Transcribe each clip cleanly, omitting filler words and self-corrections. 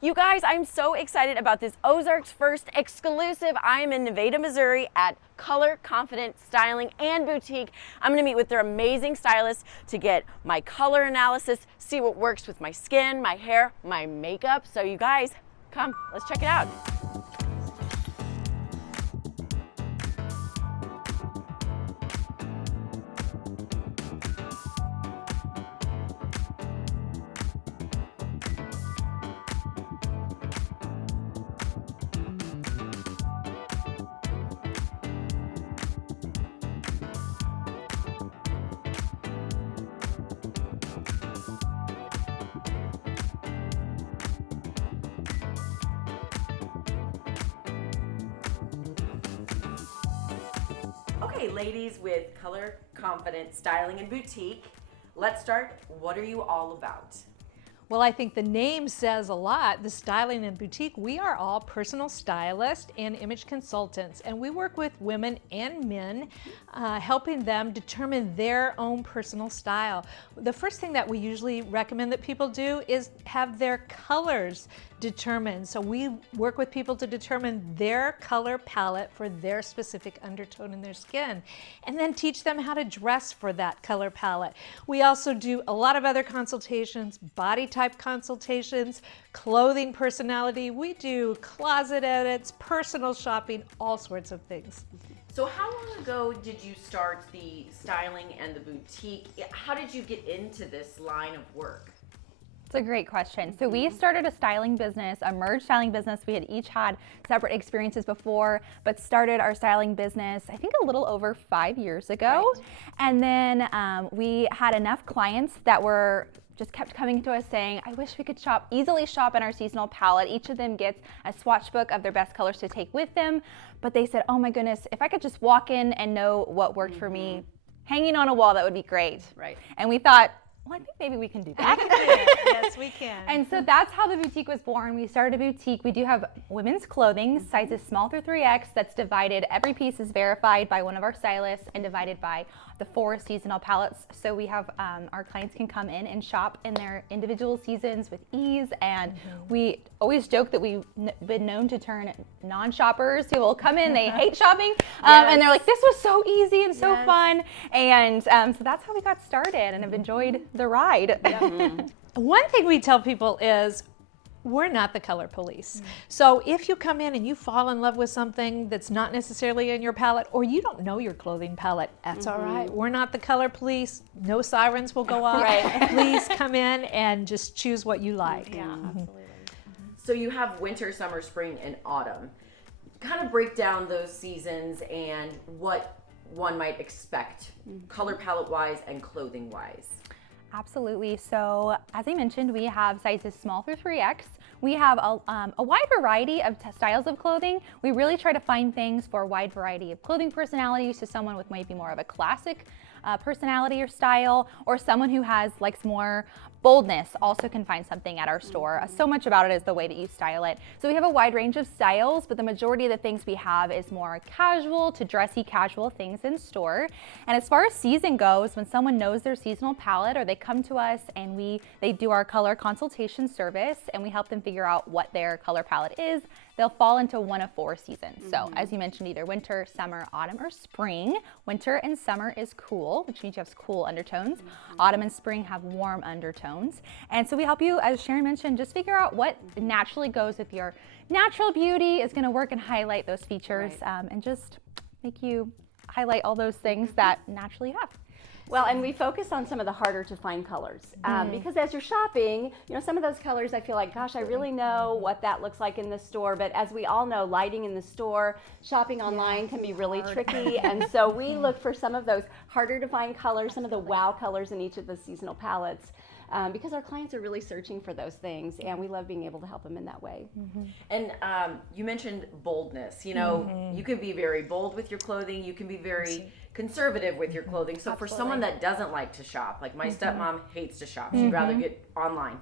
You guys, I'm so excited about this Ozarks First exclusive. I am in Nevada, Missouri at Color Confident Styling and Boutique. I'm gonna meet with their amazing stylists to get my color analysis, see what works with my skin, my hair, my makeup. So you guys, come, let's check it out. Okay, ladies with Color Confident Styling and Boutique, let's start. What are you all about? Well, I think the name says a lot. The Styling and Boutique, we are all personal stylists and image consultants, and we work with women and men, helping them determine their own personal style. The first thing that we usually recommend that people do is have their colors determined. So we work with people to determine their color palette for their specific undertone in their skin, and then teach them how to dress for that color palette. We also do a lot of other consultations, body type consultations, clothing personality. We do closet edits, personal shopping, all sorts of things. So how long ago did you start the styling and the boutique? How did you get into this line of work? It's a great question. So we started a styling business, a merged styling business. We had each had separate experiences before, but started our styling business, I think a little over 5 years ago. Right. And then we had enough clients that were just kept coming to us saying, I wish we could easily shop in our seasonal palette. Each of them gets a swatch book of their best colors to take with them. But they said, oh my goodness, if I could just walk in and know what worked for me, hanging on a wall, that would be great. Right. And we thought, well, I think maybe we can do that. Yes, we can. And so that's how the boutique was born. We started a boutique. We do have women's clothing, sizes small through 3X, that's divided. Every piece is verified by one of our stylists and divided by the 4 seasonal palettes. So we have our clients can come in and shop in their individual seasons with ease. And we always joke that we've been known to turn non-shoppers who will come in, they hate shopping, and they're like, this was so easy and so fun. And so that's how we got started and have enjoyed the ride. One thing we tell people is, we're not the color police. So if you come in and you fall in love with something that's not necessarily in your palette, or you don't know your clothing palette, that's all right. We're not the color police. No sirens will go off. Please come in and just choose what you like. Yeah, absolutely. So you have winter, summer, spring, and autumn. Kind of break down those seasons and what one might expect, color palette wise and clothing wise. Absolutely. So as I mentioned, we have sizes small through 3X. We have a wide variety of styles of clothing. We really try to find things for a wide variety of clothing personalities, so someone with maybe more of a classic personality or style, or someone who likes more boldness also can find something at our store. So much about it is the way that you style it. So we have a wide range of styles, but the majority of the things we have is more casual to dressy casual things in store. And as far as season goes, when someone knows their seasonal palette, or they come to us and they do our color consultation service and we help them figure out what their color palette is, they'll fall into one of 4 seasons. So as you mentioned, either winter, summer, autumn, or spring. Winter and summer is cool, which means you have cool undertones. Autumn and spring have warm undertones. And so we help you, as Sharon mentioned, just figure out what naturally goes with your natural beauty, is gonna work and highlight those features, and just make you highlight all those things that naturally you have. Well, and we focus on some of the harder to find colors, because as you're shopping, some of those colors I feel like, gosh, I really know what that looks like in the store, but as we all know, lighting in the store, shopping online can be really tricky, and so we look for some of those harder to find colors, some of the wow colors in each of the seasonal palettes. Because our clients are really searching for those things, and we love being able to help them in that way. And you mentioned boldness. You can be very bold with your clothing. You can be very conservative with your clothing. So for someone that doesn't like to shop, like my stepmom hates to shop. She'd rather get online.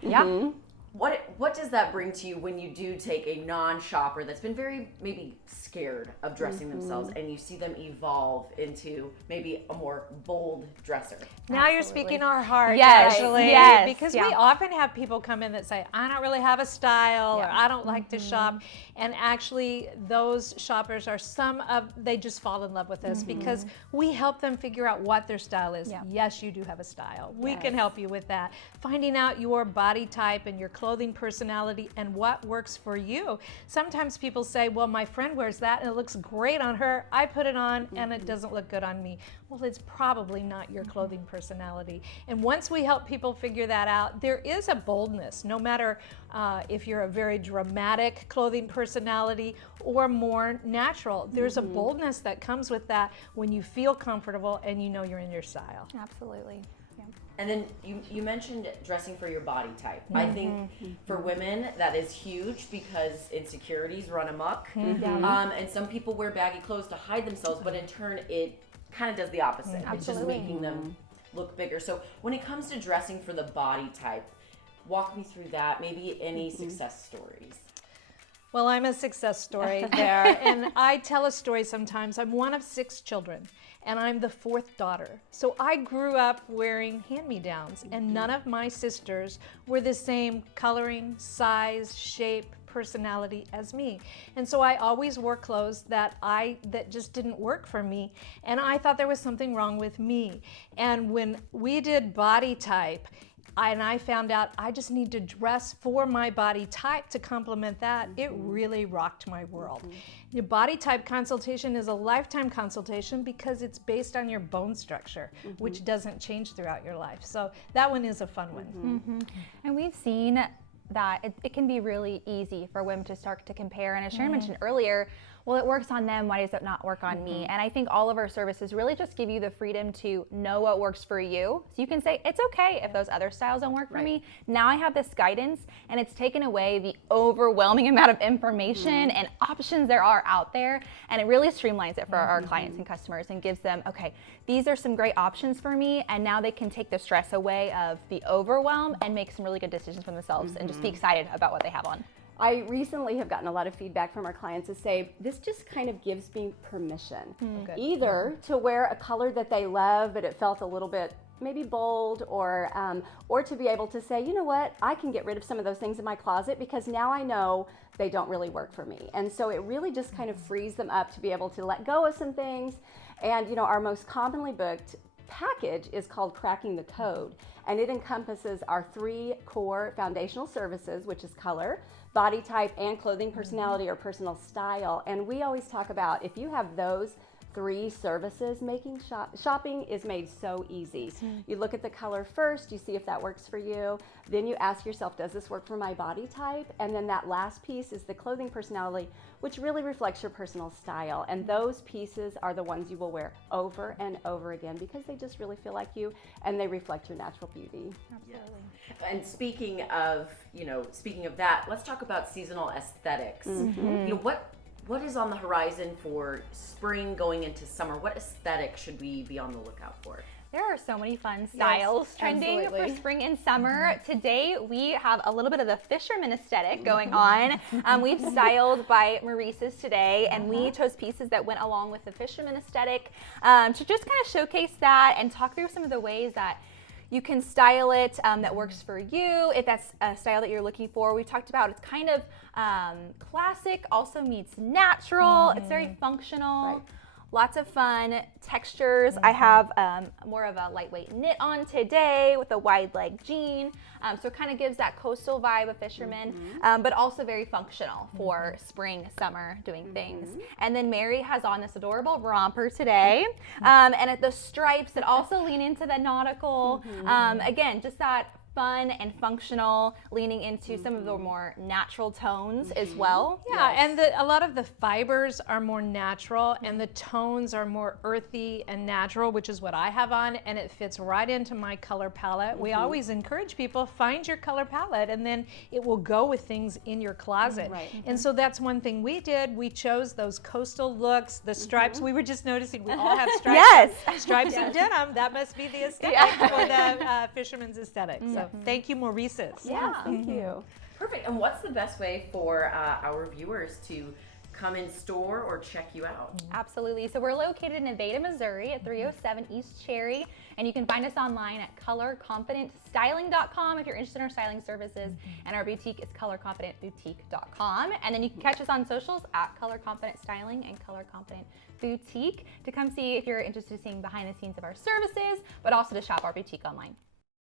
What does that bring to you when you do take a non-shopper that's been very maybe scared of dressing themselves and you see them evolve into maybe a more bold dresser? Now you're speaking our heart, Yes, actually. yes, Because yeah. we often have people come in that say, I don't really have a style, or I don't like to shop. And actually, those shoppers are they just fall in love with us because we help them figure out what their style is. Yeah. Yes, you do have a style. We can help you with that. Finding out your body type and your clothing personality and what works for you. Sometimes people say, well, my friend wears that and it looks great on her. I put it on and it doesn't look good on me. Well, it's probably not your clothing personality. And once we help people figure that out, there is a boldness, no matter if you're a very dramatic clothing personality or more natural. There's a boldness that comes with that when you feel comfortable and you know you're in your style. Absolutely. Yeah. And then you mentioned dressing for your body type. I think for women that is huge because insecurities run amok. And some people wear baggy clothes to hide themselves, but in turn it kind of does the opposite. It's just making them look bigger. So when it comes to dressing for the body type, walk me through that. Maybe any success stories. Well, I'm a success story there, and I tell a story sometimes. I'm one of 6 children, and I'm the 4th daughter. So I grew up wearing hand-me-downs, and none of my sisters were the same coloring, size, shape, personality as me. And so I always wore clothes that just didn't work for me, and I thought there was something wrong with me. And when we did body type, I found out I just need to dress for my body type to complement that. It really rocked my world. Your body type consultation is a lifetime consultation because it's based on your bone structure, which doesn't change throughout your life. So that one is a fun one. And we've seen that it can be really easy for women to start to compare. And as Sharon mentioned earlier, well, it works on them, why does it not work on me? And I think all of our services really just give you the freedom to know what works for you. So you can say, it's okay if those other styles don't work for me. Now I have this guidance, and it's taken away the overwhelming amount of information and options there are out there. And it really streamlines it for our clients and customers and gives them, okay, these are some great options for me. And now they can take the stress away of the overwhelm and make some really good decisions for themselves and just be excited about what they have on. I recently have gotten a lot of feedback from our clients to say, this just kind of gives me permission. Either to wear a color that they love, but it felt a little bit maybe bold, or to be able to say, you know what, I can get rid of some of those things in my closet because now I know they don't really work for me. And so it really just kind of frees them up to be able to let go of some things. And our most commonly booked package is called Cracking the Code, and it encompasses our 3 core foundational services, which is color, body type, and clothing personality or personal style. And we always talk about, if you have those 3 services, making shopping is made so easy. You look at the color first, you see if that works for you, then you ask yourself, does this work for my body type? And then that last piece is the clothing personality, which really reflects your personal style. And those pieces are the ones you will wear over and over again because they just really feel like you and they reflect your natural beauty. Absolutely. And speaking of that, let's talk about seasonal aesthetics. What is on the horizon for spring going into summer? What aesthetic should we be on the lookout for? There are so many fun styles trending for spring and summer. Today we have a little bit of the fisherman aesthetic going on. We've styled by Maurice's today, and we chose pieces that went along with the fisherman aesthetic to just kind of showcase that and talk through some of the ways that you can style it that works for you, if that's a style that you're looking for. We talked about it's kind of classic, also meets natural. It's very functional. Lots of fun textures. I have more of a lightweight knit on today with a wide leg jean. So it kind of gives that coastal vibe of fisherman, but also very functional for spring, summer doing things. And then Mary has on this adorable romper today. And at the stripes that also lean into the nautical. Again, just that fun and functional, leaning into some of the more natural tones as well. Yeah, and a lot of the fibers are more natural and the tones are more earthy and natural, which is what I have on, and it fits right into my color palette. We always encourage people, find your color palette and then it will go with things in your closet. And so that's one thing we did. We chose those coastal looks, the stripes. We were just noticing we all have stripes. Stripes and denim, that must be the aesthetic for the fisherman's aesthetic. So thank you, Maurice's. Yeah, thank you. Perfect. And what's the best way for our viewers to come in store or check you out? Absolutely. So we're located in Nevada, Missouri at 307 East Cherry, and you can find us online at colorconfidentstyling.com if you're interested in our styling services, and our boutique is colorconfidentboutique.com. And then you can catch us on socials at Color Confident Styling and Color Confident Boutique to come see if you're interested in seeing behind the scenes of our services, but also to shop our boutique online.